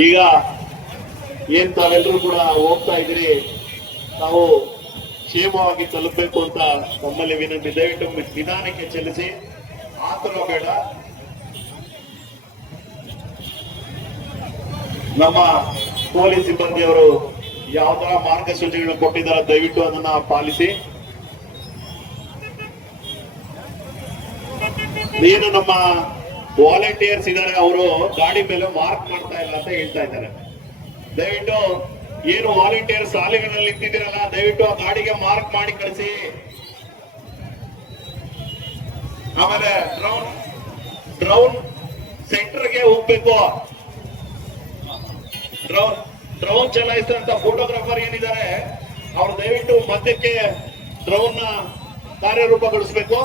ಈಗ ಏನ್ ತಾವೆಲ್ಲರೂ ಕೂಡ ಹೋಗ್ತಾ ಇದ್ರಿ ನಾವು ಕ್ಷೇಮವಾಗಿ ತಲುಪಬೇಕು ಅಂತ ತಮ್ಮಲ್ಲಿ ವಿನಂತಿ. ದಯವಿಟ್ಟು ನಿಧಾನಕ್ಕೆ ಚಲಿಸಿ. ಆತುರ ಬೇಡ ನಮ್ಮ ಪೊಲೀಸ್ ಸಿಬ್ಬಂದಿಯವರು ಯಾವ ತರ ಮಾರ್ಗಸೂಚಿಗಳನ್ನು ಕೊಟ್ಟಿದ್ದಾರೆ, ದಯವಿಟ್ಟು ಅದನ್ನ ಪಾಲಿಸಿ. ನೀನು ನಮ್ಮ ವಾಲಂಟಿಯರ್ಸ್ ಇದ್ದಾರೆ, ಅವರು ಗಾಡಿ ಮೇಲೆ ಮಾರ್ಕ್ ಮಾಡ್ತಾ ಇಲ್ಲ ಅಂತ ಹೇಳ್ತಾ ಇದ್ದಾರೆ. ದಯವಿಟ್ಟು ಏನು ವಾಲಂಟಿಯರ್ ಸಾಲಿಗಳಲ್ಲಿ ನಿಂತಿದ್ದೀರಲ್ಲ, ದಯವಿಟ್ಟು ಆ ಗಾಡಿಗೆ ಮಾರ್ಕ್ ಮಾಡಿ ಕಳಿಸಿ. ಆಮೇಲೆ ಡ್ರೌನ್ ಡ್ರೌನ್ ಸೆಂಟರ್ಗೆ ಹೋಗ್ಬೇಕು. ಡ್ರೌನ್, ಡ್ರೋನ್ ಚಲಾಯಿಸಿದಂತ ಫೋಟೋಗ್ರಾಫರ್ ಏನಿದ್ದಾರೆ, ಅವರು ದಯವಿಟ್ಟು ಮಧ್ಯಕ್ಕೆ ಡ್ರೋನ್ನ ಕಾರ್ಯರೂಪಗೊಳಿಸಬೇಕು.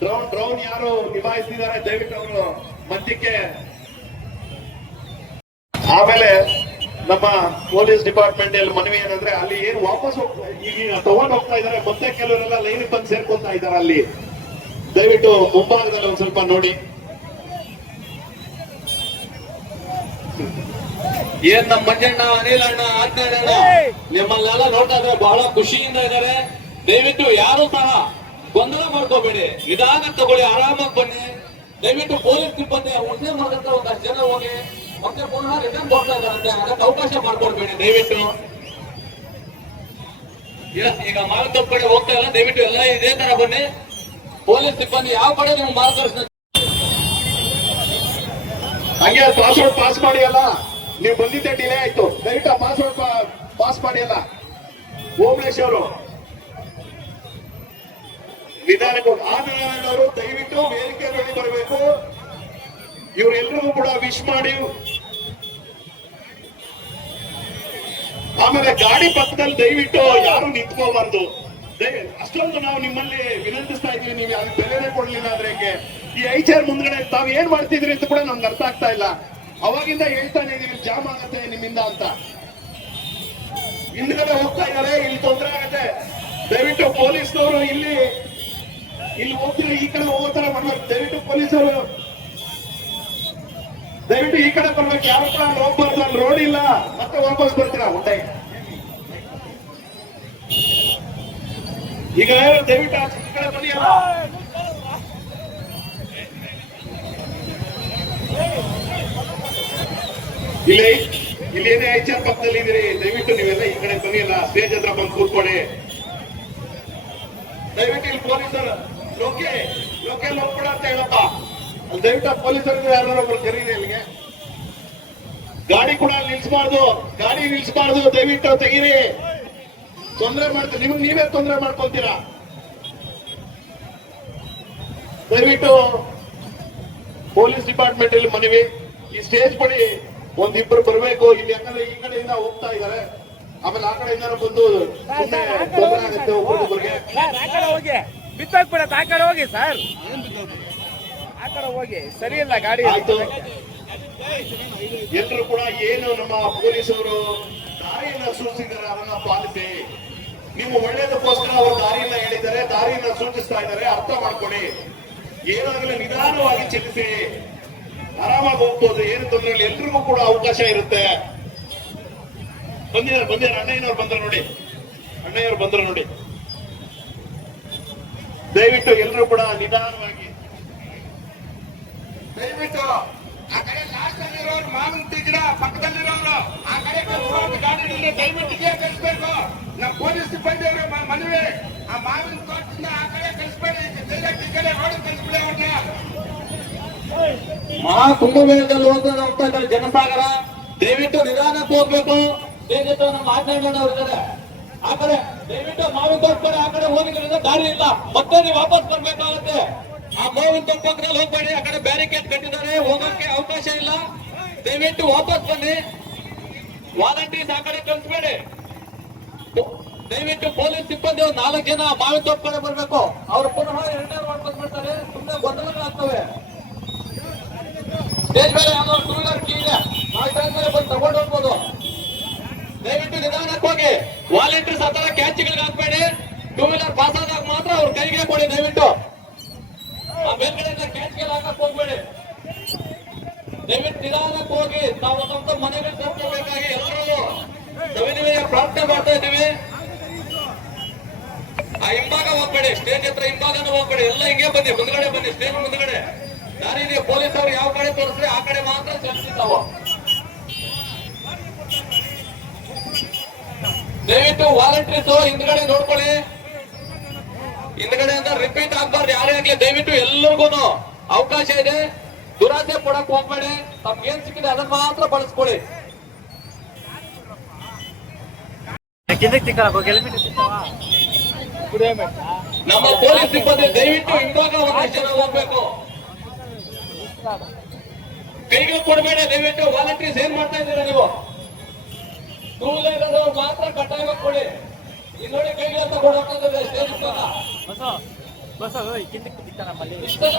ಡ್ರೋನ್ ಡ್ರೋನ್ ಯಾರು ನಿಭಾಯಿಸಿದ್ದಾರೆ, ದಯವಿಟ್ಟು ಅವರು ಮಧ್ಯಕ್ಕೆ. ಆಮೇಲೆ ನಮ್ಮ ಪೊಲೀಸ್ ಡಿಪಾರ್ಟ್ಮೆಂಟ್ ಅಲ್ಲಿ ಮನವಿ ಏನಂದ್ರೆ, ಅಲ್ಲಿ ಏನು ವಾಪಸ್ ಈಗ ತಗೊಂಡ್ ಹೋಗ್ತಾ ಇದಾರೆ ಮತ್ತೆ ಕೆಲವರೆಲ್ಲ ಲೈನ್ ಬಂದು ಸೇರ್ಕೊಂತಾ ಇದಾರೆ ಅಲ್ಲಿ. ದಯವಿಟ್ಟು ಮುಂಭಾಗದಲ್ಲಿ ಒಂದ್ ಸ್ವಲ್ಪ ನೋಡಿ. ಏನ್ ನಮ್ಮ ಮಂಜಣ್ಣ ಅನಿಲ್ ಅಣ್ಣ ಆಜ್ಞಾನ ನಿಮ್ಮಲ್ಲೆಲ್ಲ ನೋಡ್ತಾ ಇದ್ರೆ ಬಹಳ ಖುಷಿಯಿಂದ ಇದ್ದಾರೆ. ದಯವಿಟ್ಟು ಯಾರು ಸಹ ಗೊಂದಲ ಮಾಡ್ಕೋಬೇಡಿ. ನಿಧಾನ ತಗೊಳ್ಳಿ ಆರಾಮಾಗಿ ಬನ್ನಿ. ದಯವಿಟ್ಟು ಪೊಲೀಸ್ ಸಿಬ್ಬಂದಿ ಒಂದೇ ಮಾಡಿದಂತ ಒಂದಷ್ಟು ಜನ ಹೋಗಿ ಮತ್ತೆ ಪುನಃ ರಿಟರ್ನ್ ಕೊಡ್ತಾ ಇದ್ದಾರೆ ಅದಕ್ಕೆ ಅವಕಾಶ ಮಾಡ್ಕೊಡ್ಬೇಡಿ ದಯವಿಟ್ಟು. ಎಸ್ ಈಗ ಮಾರ್ಗ ಕಡೆ ಹೋಗ್ತಾ ಇಲ್ಲ. ದಯವಿಟ್ಟು ಎಲ್ಲ ಇದೇ ತರ ಬನ್ನಿ. ಪೊಲೀಸ್ ಸಿಬ್ಬಂದಿ ಯಾವ ಕಡೆ ನಿಮ್ಗೆ ಮಾರ್ಗದರ್ಶನ? ಹಂಗೆ ಪಾಸ್ವರ್ಡ್ ಪಾಸ್ ಮಾಡಿ ಅಲ್ಲ. ನೀವು ಬಂದಿದ್ದೆ ಡಿಲೇ ಆಯ್ತು. ದಯವಿಟ್ಟು ಪಾಸ್ವರ್ಡ್ ಪಾಸ್ ಮಾಡಿ ಅಲ್ಲ. ಓಮಲೇಶ್ ಅವರು. ನಿಧಾನಕ್ಕೆ ಆನಂದವರು ದಯವಿಟ್ಟು ವೇದಿಕೆ ಬಳಿ ಬರಬೇಕು. ಇವರೆಲ್ಲರಿಗೂ ಕೂಡ ವಿಶ್ ಮಾಡಿ. ಆಮೇಲೆ ಗಾಡಿ ಪಕ್ಕದಲ್ಲಿ ದಯವಿಟ್ಟು ಯಾರು ನಿಂತ್ಕೋಬಾರ್ದು. ಅಷ್ಟೊಂದು ನಾವು ನಿಮ್ಮಲ್ಲಿ ವಿನಂತಿಸ್ತಾ ಇದೀವಿ ನೀವು ಯಾವ ಬೆಲೆನೇ ಕೊಡ್ಲಿಲ್ಲ ಅಂದ್ರೆ ಈ ಐಚರ್ ಮುಂದ್ಗಡೆ ತಾವು ಏನ್ ಮಾಡ್ತಿದ್ರಿ ಅಂತ ಕೂಡ ನಮ್ಗೆ ಅರ್ಥ ಆಗ್ತಾ ಇಲ್ಲ. ಅವಾಗಿಂದ ಹೇಳ್ತಾನೆ ಇದೀವಿ ಜಾಮ್ ಆಗತ್ತೆ ನಿಮ್ಮಿಂದ ಅಂತ. ಹಿಂದ್ಗಡೆ ಹೋಗ್ತಾ ಇದಾರೆ, ಇಲ್ಲಿ ತೊಂದರೆ ಆಗತ್ತೆ. ದಯವಿಟ್ಟು ಪೊಲೀಸ್ನವರು ಇಲ್ಲಿ ಇಲ್ಲಿ ಹೋಗ್ತಿಲ್ಲ ಈ ಕಡೆ ಹೋಗೋ ತರ ಮಾಡ್ಬೇಕು. ದಯವಿಟ್ಟು ಪೊಲೀಸರು, ದಯವಿಟ್ಟು ಈ ಕಡೆ ಬರ್ಬೇಕು. ಯಾರ ಅಲ್ಲಿ ಹೋಗ್ಬಾರ್ದು ಅಲ್ಲಿ ರೋಡ್ ಇಲ್ಲ. ಮತ್ತೆ ವಾಪಸ್ ಬರ್ತೀರಾ? ಹೊಟ್ಟೆ ಈಗ ದಯವಿಟ್ಟು ಆ ಕಡೆ ಬನ್ನಿ ಇಲ್ಲಿ ಇಲ್ಲಿ ಏನೇ ಐಚಾರ್ ಪಕ್ಕದಲ್ಲಿ ಇದೀರಿ ದಯವಿಟ್ಟು ನೀವೆಲ್ಲ ಈ ಕಡೆ ಬನ್ನಿ ಅಲ್ಲ ಸ್ಟೇಜ್ ಹತ್ರ ಬಂದು ಕೂತ್ಕೊಳ್ಳಿ. ದಯವಿಟ್ಟು ಇಲ್ಲಿ ಪೊಲೀಸರು, ಲೋಕೆ ಲೋಕೆ ಹೋಗ್ಬಿಡ ಅಂತ ಹೇಳಪ್ಪ. ಅಲ್ಲಿ ದಯವಿಟ್ಟು ಪೊಲೀಸರು ಯಾರು ಒಬ್ರು ಕರೀರಿ ಅಲ್ಲಿಗೆ ಗಾಡಿ ಕೂಡ ಅಲ್ಲಿ ನಿಲ್ಸಬಾರ್ದು. ಗಾಡಿ ನಿಲ್ಸ್ಬಾರ್ದು, ದಯವಿಟ್ಟು ತೆಗೀರಿ. ತೊಂದರೆ ಮಾಡ್ತೀರಿ. ನಿಮ್ಗೆ ನೀವೇ ತೊಂದರೆ ಮಾಡ್ಕೊಂತೀರಾ ದಯವಿಟ್ಟು ಪೊಲೀಸ್ ಡಿಪಾರ್ಟ್ಮೆಂಟ್ ಅಲ್ಲಿ ಮನವಿ. ಈ ಸ್ಟೇಜ್ ಬಳಿ ಒಂದಿಬ್ರು ಬರಬೇಕು ಇಲ್ಲಿ ಯಾಕಂದ್ರೆ ಈ ಕಡೆಯಿಂದ ಹೋಗ್ತಾ ಇದಾರೆ ಆಮೇಲೆ ಆ ಕಡೆಯಿಂದ ಬಂದು ಆಗುತ್ತೆ ಕಡೆ ಹೋಗಿ. ಬಿತ್ತೋಗ್ಬಿಡತ್ತೆ ಆ ಕಡೆ ಹೋಗಿ ಸರ್. ಆ ಕಡೆ ಹೋಗಿ. ಸರಿ ಇಲ್ಲ ಗಾಡಿ ಆಯ್ತು. ಎಲ್ಲರೂ ಕೂಡ ಏನು ನಮ್ಮ ಪೊಲೀಸರು ದಾರಿಯನ್ನ ಸೂಚಿಸಿದ್ದಾರೆ ಅದನ್ನ ಪಾಲಿಸಿ. ನೀವು ಒಳ್ಳೇದಕ್ಕೋಸ್ಕರ ಅವರು ದಾರಿಯನ್ನ ಹೇಳಿದ್ದಾರೆ ದಾರಿಯನ್ನ ಸೂಚಿಸ್ತಾ ಇದ್ದಾರೆ. ಅರ್ಥ ಮಾಡ್ಕೊಳ್ಳಿ. ಏನಾಗಲಿ ನಿಧಾನವಾಗಿ ಚಲಿಸಿ. ಆರಾಮಾಗಿ ಹೋಗ್ಬೋದು, ಏನು ತೊಂದರೆ ಇಲ್ಲ, ಎಲ್ರಿಗೂ ಕೂಡ ಅವಕಾಶ ಇರುತ್ತೆ. ಬಂದಿದ್ದಾರೆ ಬಂದಿದ್ದಾರೆ. ಅಣ್ಣಯ್ಯನವ್ರು ಬಂದ್ರು ನೋಡಿ. ಅಣ್ಣಯ್ಯವ್ರು ಬಂದ್ರು ನೋಡಿ. ದಯವಿಟ್ಟು ಎಲ್ಲರೂ ಕೂಡ ನಿಧಾನವಾಗಿ. ದಯವಿಟ್ಟು ಆ ಕಡೆ ಲಾಸ್ಟ್ ಅಲ್ಲಿರೋರು ಮಾವಿನ ಗಿಡ ಪಕ್ಕದಲ್ಲಿರೋರು, ಆ ಕಡೆ ಗಾಡಿಗಳನ್ನ ದಯವಿಟ್ಟು ಕಳಿಸ್ಬೇಕು. ನಮ್ಮ ಪೊಲೀಸ್ ಸಿಬ್ಬಂದಿಯವರು ಮ- ಮನವಿ, ಆ ಮಾವಿನ ತೋಟದಿಂದ ಆ ಕಡೆ ಕಳಿಸ್ಬೇಡಿ. ಕಡೆ ರೋಡ್ ಕಳಿಸ್ಬಿಡಿ ಅವ್ರನ್ನ. ಮಹಾ ಕುಂಭಮೇಳದಲ್ಲಿ ಹೋಗ್ತಾ ಹೋಗ್ತಾ ಇದ್ದಾರೆ ಜನಸಾಗರ. ದಯವಿಟ್ಟು ನಿಧಾನಕ್ಕೆ ಹೋಗ್ಬೇಕು. ಹೇಗಿತ್ತು ನಮ್ಮ ಆಜ್ಞಾನವರು ಇದ್ದಾರೆ. ಆ ಕಡೆ ದಯವಿಟ್ಟು ಮಾವಿನ ತೋಟ ಆ ಕಡೆ ಹೋಗಿದ್ರಿಂದ ದಾರಿ ಇಲ್ಲ. ಮತ್ತೆ ನೀವು ವಾಪಸ್ ಬರ್ಬೇಕಾಗುತ್ತೆ. ಆ ಮಾವಿನ ತೋಟ ಹೋಗ್ಬೇಡಿ. ಆ ಕಡೆ ಬ್ಯಾರಿಕೇಡ್ ಕಟ್ಟಿದ್ದಾರೆ. ಹೋಗೋಕೆ ಅವಕಾಶ ಇಲ್ಲ. ದಯವಿಟ್ಟು ವಾಪಸ್ ಬನ್ನಿ. ವಾಲಂಟೀರ್ಸ್ ಆ ಕಡೆ ಕಳಿಸ್ಬೇಡಿ. ದಯವಿಟ್ಟು ಪೊಲೀಸ್ ಸಿಬ್ಬಂದಿ ಒಂದು ನಾಲ್ಕು ಜನ ಮಾವಿನ ತೋಟ ಕಡೆ ಬರ್ಬೇಕು. ಅವ್ರು ಪುನಃ ಎಂಟರ್ ಮಾಡ್ಕೊಂಡು ಬರ್ತಾರೆ ಸುಮ್ಮನೆ ಗೊಂದಲಗಳಾಗ್ತವೆ ಬೇರೆ ಬೇರೆ ಯಾವುದೋ ಟೂ ವೀಲರ್ ಕೀ ಇದೆ ಮೇಲೆ ಬಂದು ತಗೊಂಡು ಹೋಗ್ಬೋದು. ದಯವಿಟ್ಟು ನಿಧಾನಕ್ಕೆ ಹೋಗಿ. ವಾಲಂಟೀರ್ಸ್ ಆ ಥರ ಕ್ಯಾಚ್ಗಳಿಗೆ ಹಾಕ್ಬೇಡಿ. ಟೂ ವೀಲರ್ ಪಾಸ್ ಆದಾಗ ಮಾತ್ರ ಅವ್ರ ಕೈಗೆ ಕೊಡಿ, ದಯವಿಟ್ಟು. ಆ ಮೇಲ್ಗಡೆಯಿಂದ ಕ್ಯಾಚ್ಗೆಲ್ಲ ಹಾಕಕ್ಕೆ ಹೋಗ್ಬೇಡಿ. ದಯವಿಟ್ಟು ನಿಧಾನಕ್ಕೆ ಹೋಗಿ. ತಾವು ತಮ್ಮ ಮನೆಗಳು ತಪ್ಪಿಸಬೇಕಾಗಿ ಎಲ್ಲರೂ ಸವಿನಿಮಯ ಪ್ರಾರ್ಥನೆ ಮಾಡ್ತಾ ಇದ್ದೀವಿ. ಆ ಹಿಂಭಾಗ ಹೋಗ್ಬೇಡಿ. ಸ್ಟೇಜ್ ಹತ್ರ ಹಿಂಭಾಗನೂ ಹೋಗ್ಬೇಡಿ. ಎಲ್ಲ ಹಿಂಗೆ ಬನ್ನಿ. ಮುಂದ್ಗಡೆ ಬನ್ನಿ. ಸ್ಟೇಜ್ ಮುಂದ್ಗಡೆ. ದಾರಿ ಪೊಲೀಸರು ಯಾವ ಕಡೆ ತೋರಿಸ್ರೆ ಆ ಕಡೆ ಮಾತ್ರ ಚಲಿಸಿದ್ದಾವ. ದಯವಿಟ್ಟು ವಾಲಂಟೀರ್ಸ್ ಹಿಂದ್ಗಡೆ ನೋಡ್ಕೊಳ್ಳಿ. ಹಿಂದ್ಗಡೆ ಅಂತ ರಿಪೀಟ್ ಆಗ್ಬಾರ್ದು ಯಾರೇ ಆಗ್ಲಿ ದಯವಿಟ್ಟು ಎಲ್ಲರಿಗೂ ಅವಕಾಶ ಇದೆ. ದುರಾಸೆ ಕೊಡಕ್ ಹೋಗ್ಬೇಡಿ ತಮ್ಗೆ ಏನ್ ಸಿಕ್ಕಿದೆ ಅದನ್ನ ಮಾತ್ರ ಬಳಸ್ಕೊಳ್ಳಿ. ನಮ್ಮ ಪೊಲೀಸ್ ಸಿಬ್ಬಂದಿ ದಯವಿಟ್ಟು ಹಿಂದಾಗ ಒಂದು ಜನ ಹೋಗ್ಬೇಕು ಕೈಗಳು ಕೊಡಬೇಡಿ ದಯವಿಟ್ಟು ವಾಲಂಟೀರ್ಸ್ ಏನ್ ಮಾಡ್ತಾ ಇದ್ದೀರಾ ನೀವು? ಟೂ ವೀಲರ್ ಮಾತ್ರ ಕಡ್ಡಾಯವಾಗಿ ಕೊಡಿ. ಇಲ್ಲಿ ನೋಡಿ ಕೈಗಳಂತ ಅಂತ ಕೊಡೋಕ್ಕಾಗದೆ ಸ್ಟೇಜ್ ನಮ್ಮಲ್ಲಿ. ಇಷ್ಟಲ್ಲ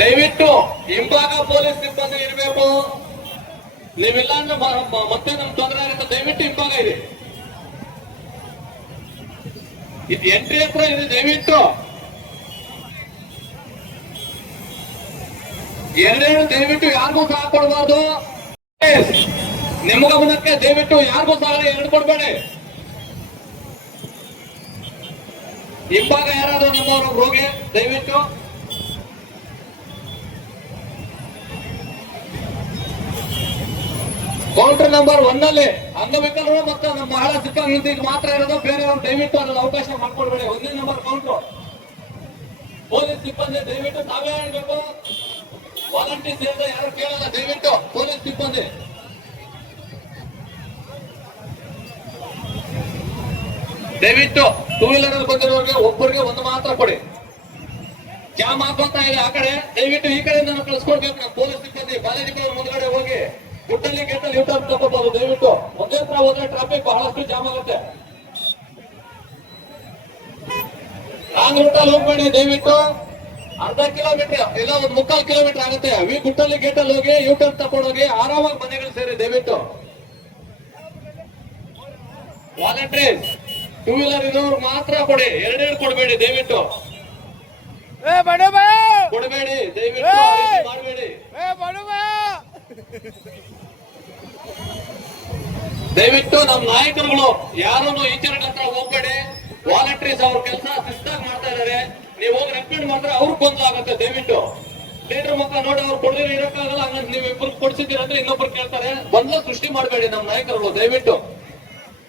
ದಯವಿಟ್ಟು ಹಿಂಭಾಗ ಪೊಲೀಸ್ ಸಿಬ್ಬಂದಿ ಇರಬೇಕು ನೀವಿಲ್ಲ ಅಂದ್ರೆ ಮತ್ತೆ ನಮ್ ತೊಂದರೆ ಆಗುತ್ತೆ. ದಯವಿಟ್ಟು ಹಿಂಭಾಗ ಇದೆ ಇದು ಎಂಟ್ರಿ ಹತ್ರ ಇದೆ ದಯವಿಟ್ಟು. ಎರಡೇನು ದಯವಿಟ್ಟು ಯಾರಿಗೂ ಸಹ ಕೊಡಬಾರ್ದು. ನಿಮ್ಮ ಗಮನಕ್ಕೆ ದಯವಿಟ್ಟು ಯಾರಿಗೂ ಸಹ ಎರಡು ಕೊಡಬೇಡಿ. ಹಿಂಭಾಗ ಯಾರಾದ್ರೂ ನಮ್ಮವರು ಹೋಗಿ ದಯವಿಟ್ಟು. ಕೌಂಟರ್ ನಂಬರ್ ಒನ್ ಅಲ್ಲಿ. ಅಂಗವಿಕಲರು ಮತ್ತು ನಮ್ಮ ಚಿಕ್ಕ ಸಿಬ್ಬಂದಿಗೆ ಮಾತ್ರ ಇರೋದು. ಬೇರೆ ದಯವಿಟ್ಟು ಅದ್ರಲ್ಲಿ ಅವಕಾಶ ಮಾಡ್ಕೊಡ್ಬೇಡಿ ಒಂದೇ ನಂಬರ್ ಕೌಂಟರ್ ಪೊಲೀಸ್ ಸಿಬ್ಬಂದಿ ದಯವಿಟ್ಟು ತಾವೇ ಹೇಳ್ಬೇಕು. ವಾಲಂಟೀರ್ಸ್ ಹೇಳಿದ್ರೆ ಯಾರು ಕೇಳಲ್ಲ, ದಯವಿಟ್ಟು ಪೊಲೀಸ್ ಸಿಬ್ಬಂದಿ. ದಯವಿಟ್ಟು ಟೂ ವೀಲರ್ ಅಲ್ಲಿ ಬಂದಿರೋರಿಗೆ, ಒಬ್ಬರಿಗೆ ಒಂದು ಮಾತ್ರ ಕೊಡಿ. ಜಾಮ್ ಹಾಕೋತ ಇದೆ ಆ ಕಡೆ. ದಯವಿಟ್ಟು ಈ ಕಡೆಯಿಂದ ಕಳಿಸ್ಕೊಡ್ಬೇಕು. ನಮ್ಮ ಪೊಲೀಸ್ ಸಿಬ್ಬಂದಿ ಬಾಲಾಜಿಗಳು ಮುಂದ್ಗಡೆ ಹೋಗಿ. ಗುಟ್ಟಲ್ಲಿ ಗೇಟಲ್ಲಿ ಯೂಟರ್ನ್ ತಗೋಬಹುದು ದಯವಿಟ್ಟು. ಒಂದೇ ಹತ್ರ ಹೋದ್ರೆ ಟ್ರಾಫಿಕ್ ಬಹಳಷ್ಟು ಜಾಮ್ ಆಗುತ್ತೆ. ರಾಂಗ್ ರೂಟಲ್ಲಿ ಹೋಗ್ಬೇಡಿ ದಯವಿಟ್ಟು. ಅರ್ಧ ಕಿಲೋಮೀಟರ್ ಇಲ್ಲ ಒಂದು ಮುಕ್ಕಾಲು ಕಿಲೋಮೀಟರ್ ಆಗುತ್ತೆ. ವಿ ಗುಟ್ಟಲ್ಲಿ ಗೇಟಲ್ಲಿ ಹೋಗಿ ಯೂಟರ್ನ್ ತಗೊಂಡೋಗಿ ಆರಾಮಾಗಿ ಮನೆಗಳು ಸೇರಿ ದಯವಿಟ್ಟು. ವಾಲಂಟ್ರೀಸ್ ಟೂ ವೀಲರ್ ಇರೋರು ಮಾತ್ರ ಕೊಡಿ. ಎರಡೆರಡು ಕೊಡಬೇಡಿ ದಯವಿಟ್ಟು. ಕೊಡಬೇಡಿ ದಯವಿಟ್ಟು. ಮಾಡಬೇಡಿ. ದಯವಿಟ್ಟು ನಮ್ಮ ನಾಯಕರುಗಳು, ಯಾರನ್ನು ಈಚೆಗಳ ಹತ್ರ ಹೋಗ್ಬೇಡಿ. ವಾಲಂಟೀರ್ಸ್ ಅವ್ರ ಕೆಲಸ ಶಿಸ್ತಾಗಿ ಮಾಡ್ತಾ ಇದಾರೆ. ನೀವು ಹೋಗಿ ರೆಕಮೆಂಡ್ ಮಾಡಿದ್ರೆ ಅವ್ರ ಗೊಂದಲ ಆಗುತ್ತೆ ದಯವಿಟ್ಟು. ಲೀಡರ್ ಮಕ್ಕಳ ನೋಡಿ ಅವ್ರು ಕೊಡದಿರ ಇರಕ್ಕಾಗಲ್ಲ ಹಂಗಂತ ನೀವು ಇಬ್ಬರು ಕೊಡ್ಸಿದ್ದೀರ ಅಂದ್ರೆ ಇನ್ನೊಬ್ರು ಕೇಳ್ತಾರೆ. ಗೊಂದಲ ಸೃಷ್ಟಿ ಮಾಡಬೇಡಿ ನಮ್ಮ ನಾಯಕರುಗಳು, ದಯವಿಟ್ಟು.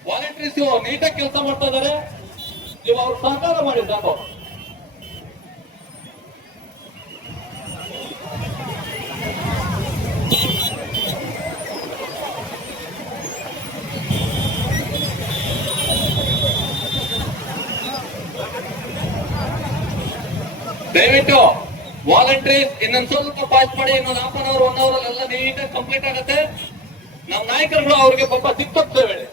ವಾಲಂಟೀರ್ಸ್ ನೀಟಾಗಿ ಕೆಲಸ ಮಾಡ್ತಾ ಇದಾರೆ. ನೀವು ಅವ್ರ ಸಹಕಾರ ಮಾಡಿ ಸಾಕು ದಯವಿಟ್ಟು ವಾಲಂಟ್ರೀಸ್ ಇನ್ನೊಂದ್ ಸ್ವಲ್ಪ ಪಾಸ್ ಮಾಡಿ ಇನ್ನೊಂದು half an hour one hour ಎಲ್ಲ ನೀಟಾಗಿ ಕಂಪ್ಲೀಟ್ ಆಗುತ್ತೆ. ನಮ್ಮ ನಾಯಕರುಗಳು ಅವ್ರಿಗೆ ಪಾಪ ದಿಕ್ತಪ್ಪೇಳಿ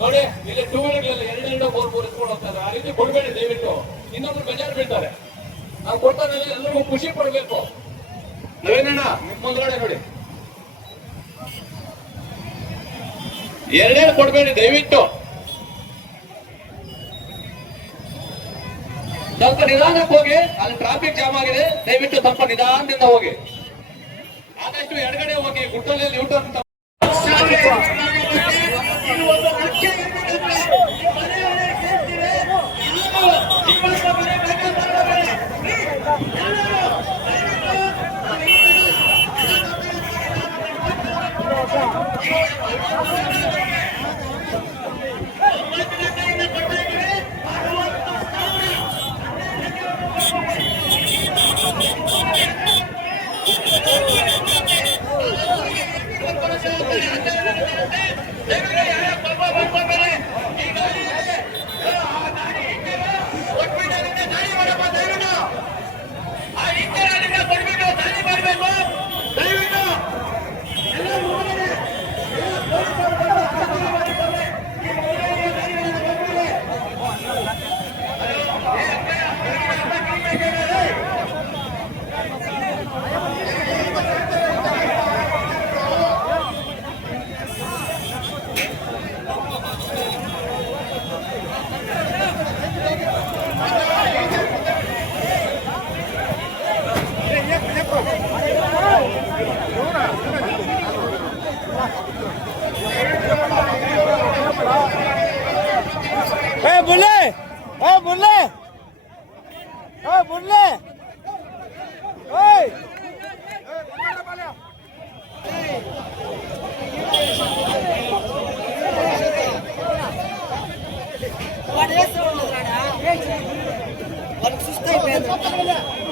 ನೋಡಿ ಇಲ್ಲಿ ಟೂ ವೀಲರ್ಗಳಲ್ಲಿ ಎರಡೆರಡು ಮೂರು ಮೂರು ಇಸ್ಕೊಂಡು ಹೋಗ್ತಾರೆ ಆ ರೀತಿ ಕೊಡಬೇಡಿ ದಯವಿಟ್ಟು. ಇನ್ನೊಬ್ರು ಬೇಜಾರು ಬೀಳ್ತಾರೆ. ನಾವು ಕೊಡ್ತಾ ಇದ್ದೀವಿ, ಎಲ್ಲರಿಗೂ ಖುಷಿ ಪಡ್ಬೇಕು. ನವೀನಣ್ಣ ನಿಮ್ಮ ಮುಂದ್ಗಡೆ ನೋಡಿ. ಎರಡೇ ಕೊಡಬೇಡಿ ದಯವಿಟ್ಟು. ಸ್ವಲ್ಪ ನಿಧಾನಕ್ಕೆ ಹೋಗಿ, ಅಲ್ಲಿ ಟ್ರಾಫಿಕ್ ಜಾಮ್ ಆಗಿದೆ. ದಯವಿಟ್ಟು ಸ್ವಲ್ಪ ನಿಧಾನದಿಂದ ಹೋಗಿ. ಆದಷ್ಟು ಎಡಗಡೆ ಹೋಗಿ ಗುಡ್ಡಲ್ಲಿ ಯೂಟರ್ನ್ এ বলে এ বলে এ বলে What is it? What is this thing, man?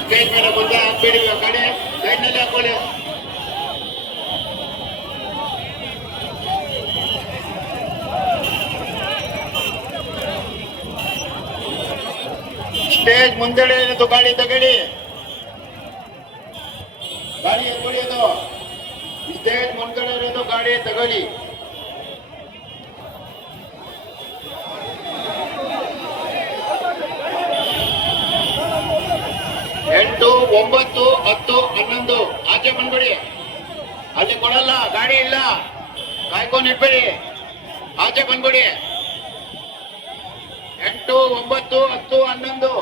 Stage ಮೇಲೆ ಮುಂದೆ ಹಾಕ್ಬೇಡಿ ಕಡೆ ಸೈಡ್ನಲ್ಲಿ ಹಾಕೊಳ್ಳಿ ಸ್ಟೇಜ್ ಮುಂದೆಡೆ ಇರೋದು ಗಾಡಿ ತಗಡಿ ಗಾಡಿ ಎತ್ಕೊಳ್ಳಿ ಅದು. ಸ್ಟೇಜ್ ಮುಂದ್ಗಡೆ ಇರೋದು ಗಾಡಿ ತಗೊಳ್ಳಿ ಎಂಟು, ಒಂಬತ್ತು, ಹತ್ತು, ಹನ್ನೊಂದು. ಆಚೆ ಬಂದ್ಬಿಡಿ. ಅಲ್ಲಿ ಕೊಡಲ್ಲ, ಗಾಡಿ ಇಲ್ಲ. ಕಾಯ್ಕೊಂಡು ಇಟ್ಬೇಡಿ ಆಚೆ ಬಂದ್ಬಿಡಿ. ಎಂಟು, ಒಂಬತ್ತು, ಹತ್ತು, ಹನ್ನೊಂದು.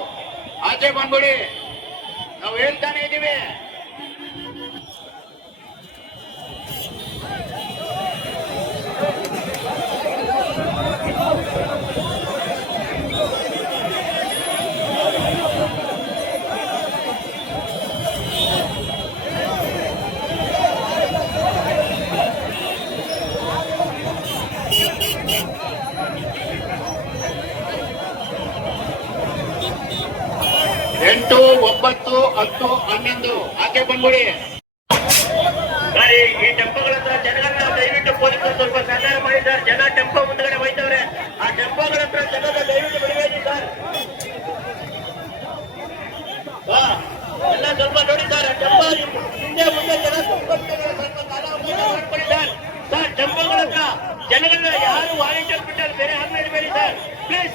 ಆಚೆ ಬಂದ್ಬಿಡಿ. ನಾವು ಹೇಳ್ತಾನೆ ಇದೀವಿ. ಎಂಟು, ಒಂಬತ್ತು, ಹತ್ತು, ಹನ್ನೊಂದು. ಆಕೆ ಬಂದ್ಬಿಡಿ. ಈ ಟೆಂಪೋಗಳತ್ರ ಜನಗಳನ್ನ ದಯವಿಟ್ಟು ಪೊಲೀಸರು ಸ್ವಲ್ಪ ಸಹಕಾರ ಮಾಡಿ ಸರ್. ಜನ ಟೆಂಪೋ ಮುಂದಗಡೆ ಹೋಯ್ತವ್ರೆ. ಆ ಟೆಂಪೋಗಳ ಹತ್ರ ಜನರ ದಯವಿಟ್ಟು ಬಿಡಬೇಡಿ ಸರ್. ಎಲ್ಲ ಸ್ವಲ್ಪ ನೋಡಿ ಸರ್. ಟೆಂಪೋ ಹಿಂದೆ ಮುಂದೆ ಜನ ಸ್ವಲ್ಪ ಸರ್. ಸರ್, ಟೆಂಪೋಗಳ ಜನಗಳನ್ನ ಯಾರು ವಾಲಂಟಿಯರ್ ಬಿಟ್ಟಾರೆ ಬೇರೆ ಹಾಕಿ ಬೇರೆ ಸರ್. ಪ್ಲೀಸ್.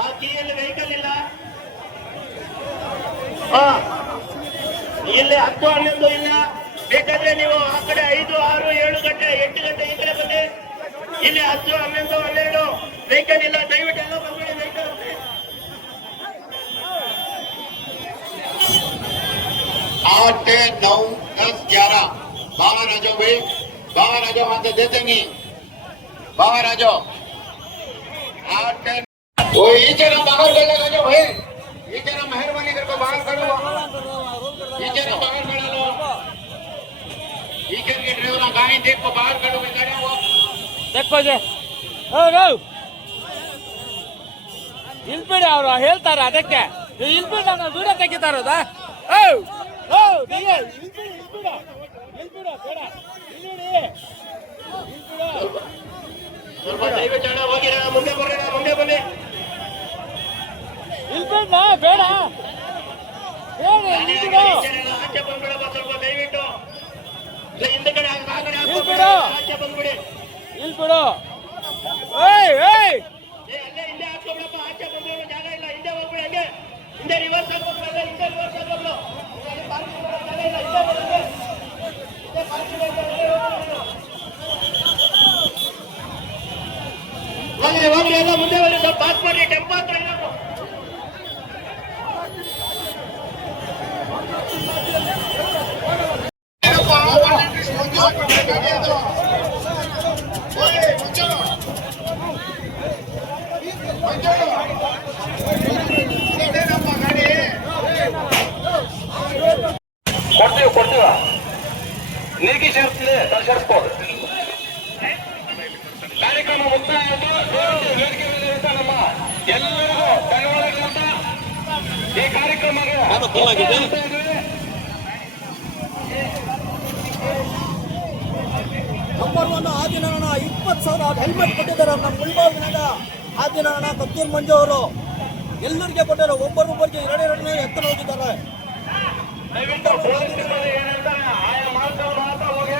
ಆ ಕೀಯಲ್ಲಿ ವೆಹಿಕಲ್ ಇಲ್ಲ. ಇಲ್ಲಿ ಹತ್ತು ಹನ್ನೊಂದು ಇಲ್ಲ. ಬೇಕಾದ್ರೆ ನೀವು ಆ ಕಡೆ ಐದು, ಆರು, ಏಳು ಗಂಟೆ, ಎಂಟು ಗಂಟೆ ಈ ಕಡೆ ಬನ್ನಿ. ಇಲ್ಲಿ ಹತ್ತು, ಹನ್ನೊಂದು, ಹನ್ನೆರಡು ವೆಹಿಕಲ್ ಇಲ್ಲ. ದಯವಿಟ್ಟು ಎಲ್ಲ ಬಂದ್ಬಿಡಿ ವೆಹಿಕಲ್ आठ नौ दस ग्यारह बाहर आ जाओ भाई बाहर आ जाओ वहां से देंगे बाहर आ जाओ ಓ ಈಚೆ ನಮ್ಮ ಮಗರ್ಗಲ್ಲ ಹೋಯ್ ಈಚೆ ನಮ್ಮ ಮಹಿರ್ಮನಿಗರ್ಗ ಬಾಳ ಕಡು ಈಚೆ ನಮ್ಮ ಮಗರ್ಗಳಲ್ಲ ಈಚೆ ಡ್ರೈವರ್ ಗಾಯಿ ದೇಖೋ ಬಾಳ ಇಲ್ಬಿಡಿ ಅವರು ಹೇಳ್ತಾರ ಅದಕ್ಕೆ. ಇಲ್ಬಿಡ ನಾನು ವಿಡಿಯೋ ತೆಗಿತಾರೋದಾ ಓ ಓ ನಿಗೆ ಇಲ್ಬಿಡ ಇಲ್ಬಿಡ ಮುಂದೆ ಬರ್ರಿ ಮುಂದೆ ಬನ್ನಿ ಇಲ್ಬಿಡ್ನ ಬೇಡ. ಇಲ್ಬಿಡು. ಇಲ್ಬಿಡು. ಏಯ್ ಏಯ್. ಎಲ್ಲ ಮುಂದೆ ಬನ್ನಿ ಸ್ವಲ್ಪ ಪಾಸ್ ಮಾಡಿ ಟೆಂಪೋ ಹತ್ರ ಇರೋದು. ಕೊಡ್ತೀವಿ ಕೊಡ್ತೀವ? ನೀಗಿ ಸೇರಿಸ್ತಿದೆ ಸೇರಿಸ್ಬೋದು. ಕಾರ್ಯಕ್ರಮ ಮುಕ್ತಾಯ ವೇದಿಕೆ ನಮ್ಮ ಎಲ್ಲರಿಗೂ ಧನ್ಯವಾದಗಳು ಈ ಕಾರ್ಯಕ್ರಮಕ್ಕೆ ಒನ್ ಆ ದಿನ ಇಪ್ಪತ್ತು ಸಾವಿರ ಹೆಲ್ಮೆಟ್ ಕೊಟ್ಟಿದ್ದಾರೆ ನಮ್ಮ ಮುಳ್ಬಾಗಿನಾಗ ಆ ದಿನ ಕತ್ತೂರು ಮಂಜು ಅವರು. ಎಲ್ಲರಿಗೆ ಕೊಟ್ಟಿದ್ದಾರೆ. ಒಬ್ಬರೊಬ್ಬರಿಗೆ ಎರಡು ಎರಡನೇ ಎತ್ತರ ಹೋಗಿದ್ದಾರೆ. ದಯವಿಟ್ಟು ಪೊಲೀಸರು ಏನಂತ ಆಯಾ ಮಾತ್ರ ಮಾತ್ರ ಹೋಗಿ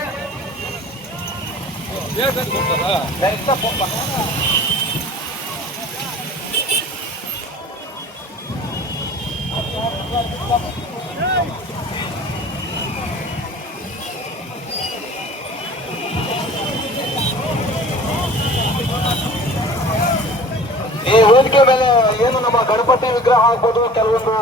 ಈ ವೇದಿಕೆ ಮೇಲೆ ಏನು ನಮ್ಮ ಗಣಪತಿ ವಿಗ್ರಹ ಆಗ್ಬೋದು ಕೆಲವೊಂದು?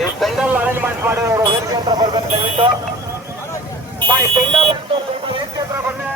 ಈ ಪೆಂಡಲ್ ಅರೇಂಜ್ಮೆಂಟ್ ಮಾಡಿರೋರು ವೇದಿಕೆ ಹತ್ರ ಬರ್ಬೇಕು ದಯವಿಟ್ಟು. ಬಾಯ್ ಪೆಂಡಲ್ ವೇದಿಕೆ ಹತ್ರ ಬನ್ನಿ.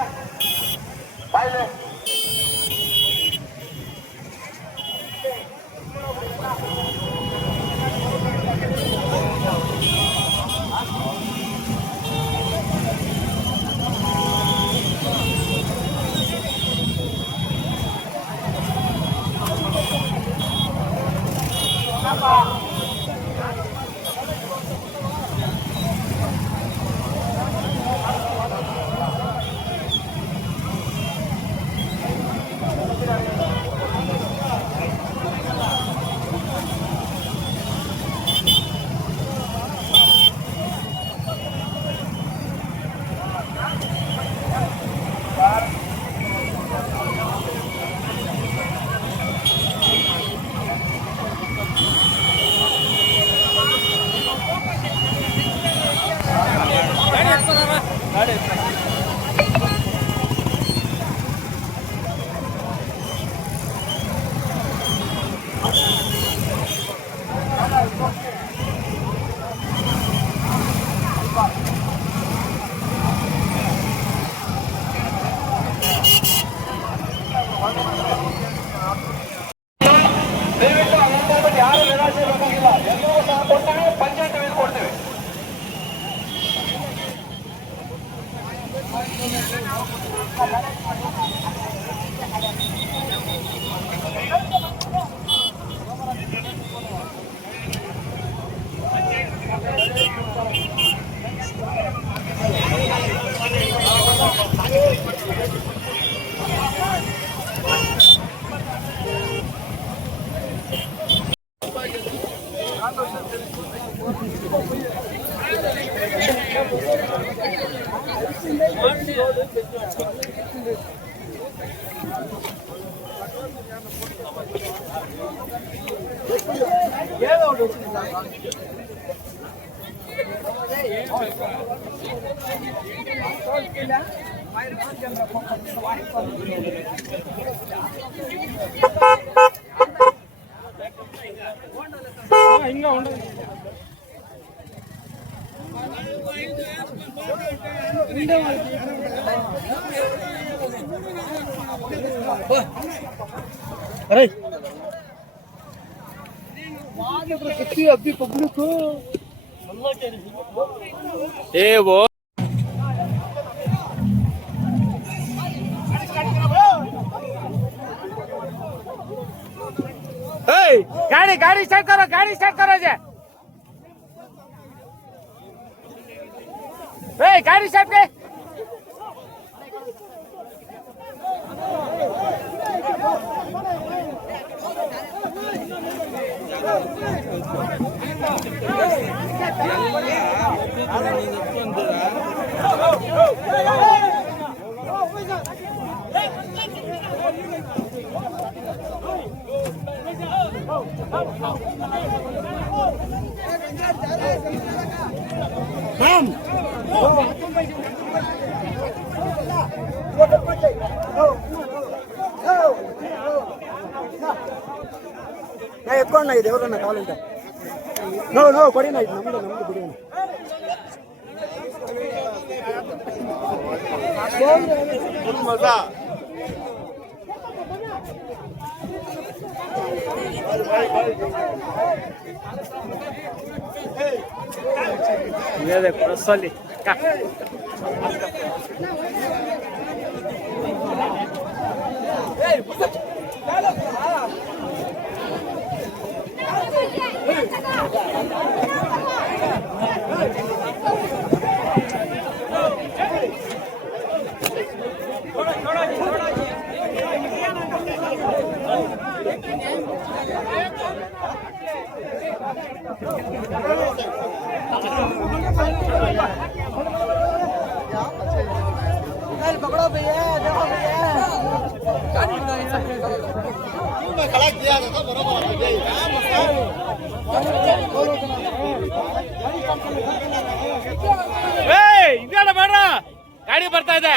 ఏవో ગાડી ગાડી સ્ટાર્ટ કરો ગાડી સ્ટાર્ટ કરો છે એ ગાડી સ્ટાર્ટ કે Come! ಎತ್ಕೊಂಡ ಇದೆ ದೇವ್ರನ್ನ ಕಾಲಿಂದ ನೋ ನೋ ಕೊಡಿನ ಇದು ನಮ್ದು ನಮ್ದು ಬಿಡಿ. ಇದೆ ಬಸ್ಸಲ್ಲಿ पकड़ो भैया देखो खड़ा किया था बरोबर ಏಯ್ ಇದೆಯಲ್ಲ ಬೇಡ ಗಾಡಿ ಬರ್ತಾ ಇದೆ.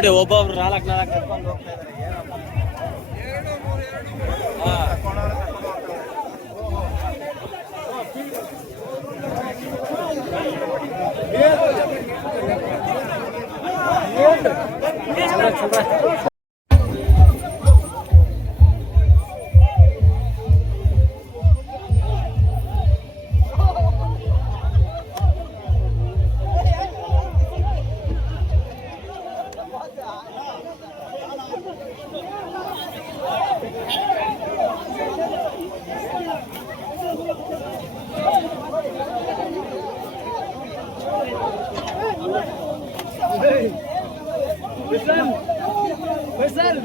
ನೋಡಿ ಒಬ್ಬೊಬ್ರು ನಾಲ್ಕು ನಾಲ್ಕು ಕರ್ಕೊಂಡು ಹೋಗ್ತಾ ಇದ್ದಾರೆ Wesel Wesel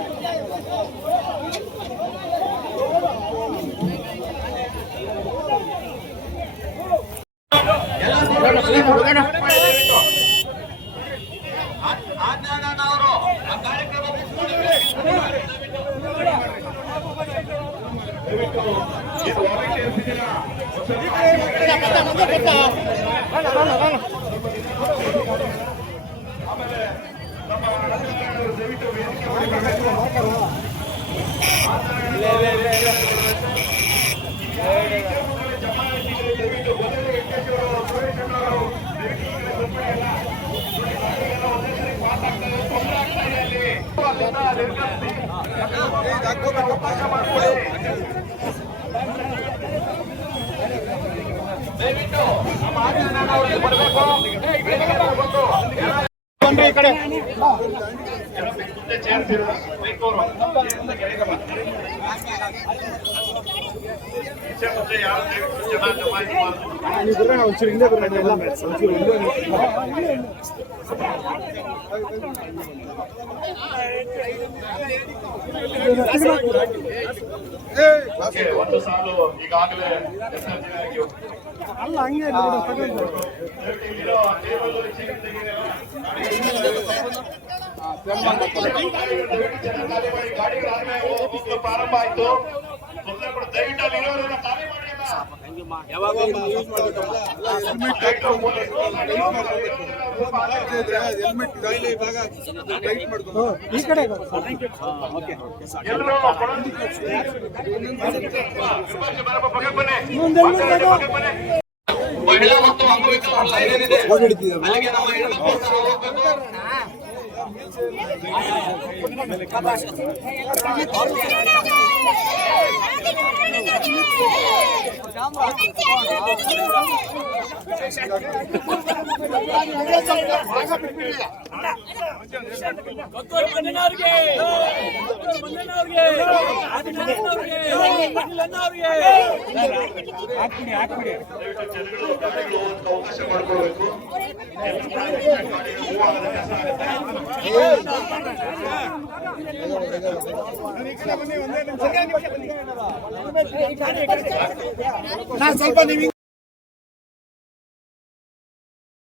ದಯವಿಟ್ಟು ನಮ್ಮ ವೇದಿಕೆಗೆ ಈ ಈಚೆ ಮುಂದೆ ಮಾಡ್ತಾರೆ. ಓಕೆ, ಒಂದು ಸಾಲು ಈಗಾಗಲೇ ಎಸ್ಎಲ್ಸಿನವರಿಗೆ ದಯವಿಟ್ಟು ಇಲ್ಲಿರೋ ಟೇಬಲ್ ಚೇರ್ ತೆಗೆದಿರೋ ದಯವಿಟ್ಟು ಜನ ಖಾಲಿ ಮಾಡಿ ಗಾಡಿಗಳು ಆದ್ಮೇಲೆ ಹೋಗ್ಲಿಕ್ಕೆ ಪ್ರಾರಂಭ ಆಯ್ತು ತೊಂದರೆ ಕಡೆ. ಮಹಿಳಾ ಮತ್ತು ಅಂಗವಿಕಲರ ಲೈನ್ ಏನಿದೆ ಅಲ್ಲಿಗೆ ನಮ್ಮ ಹೆಣ್ಮಕ್ಳು ಹೋಗ್ಬೇಕು ಅವಕಾಶ ಮಾಡ್ಕೊಡ್ಬೇಕು ಒಂದೇ ಗಾಡಿಗಳು ಮೂವ್ ಆಗದೆ ಕಷ್ಟ ಆಗುತ್ತೆ ನಾ ಸ್ವಲ್ಪ ನೀವು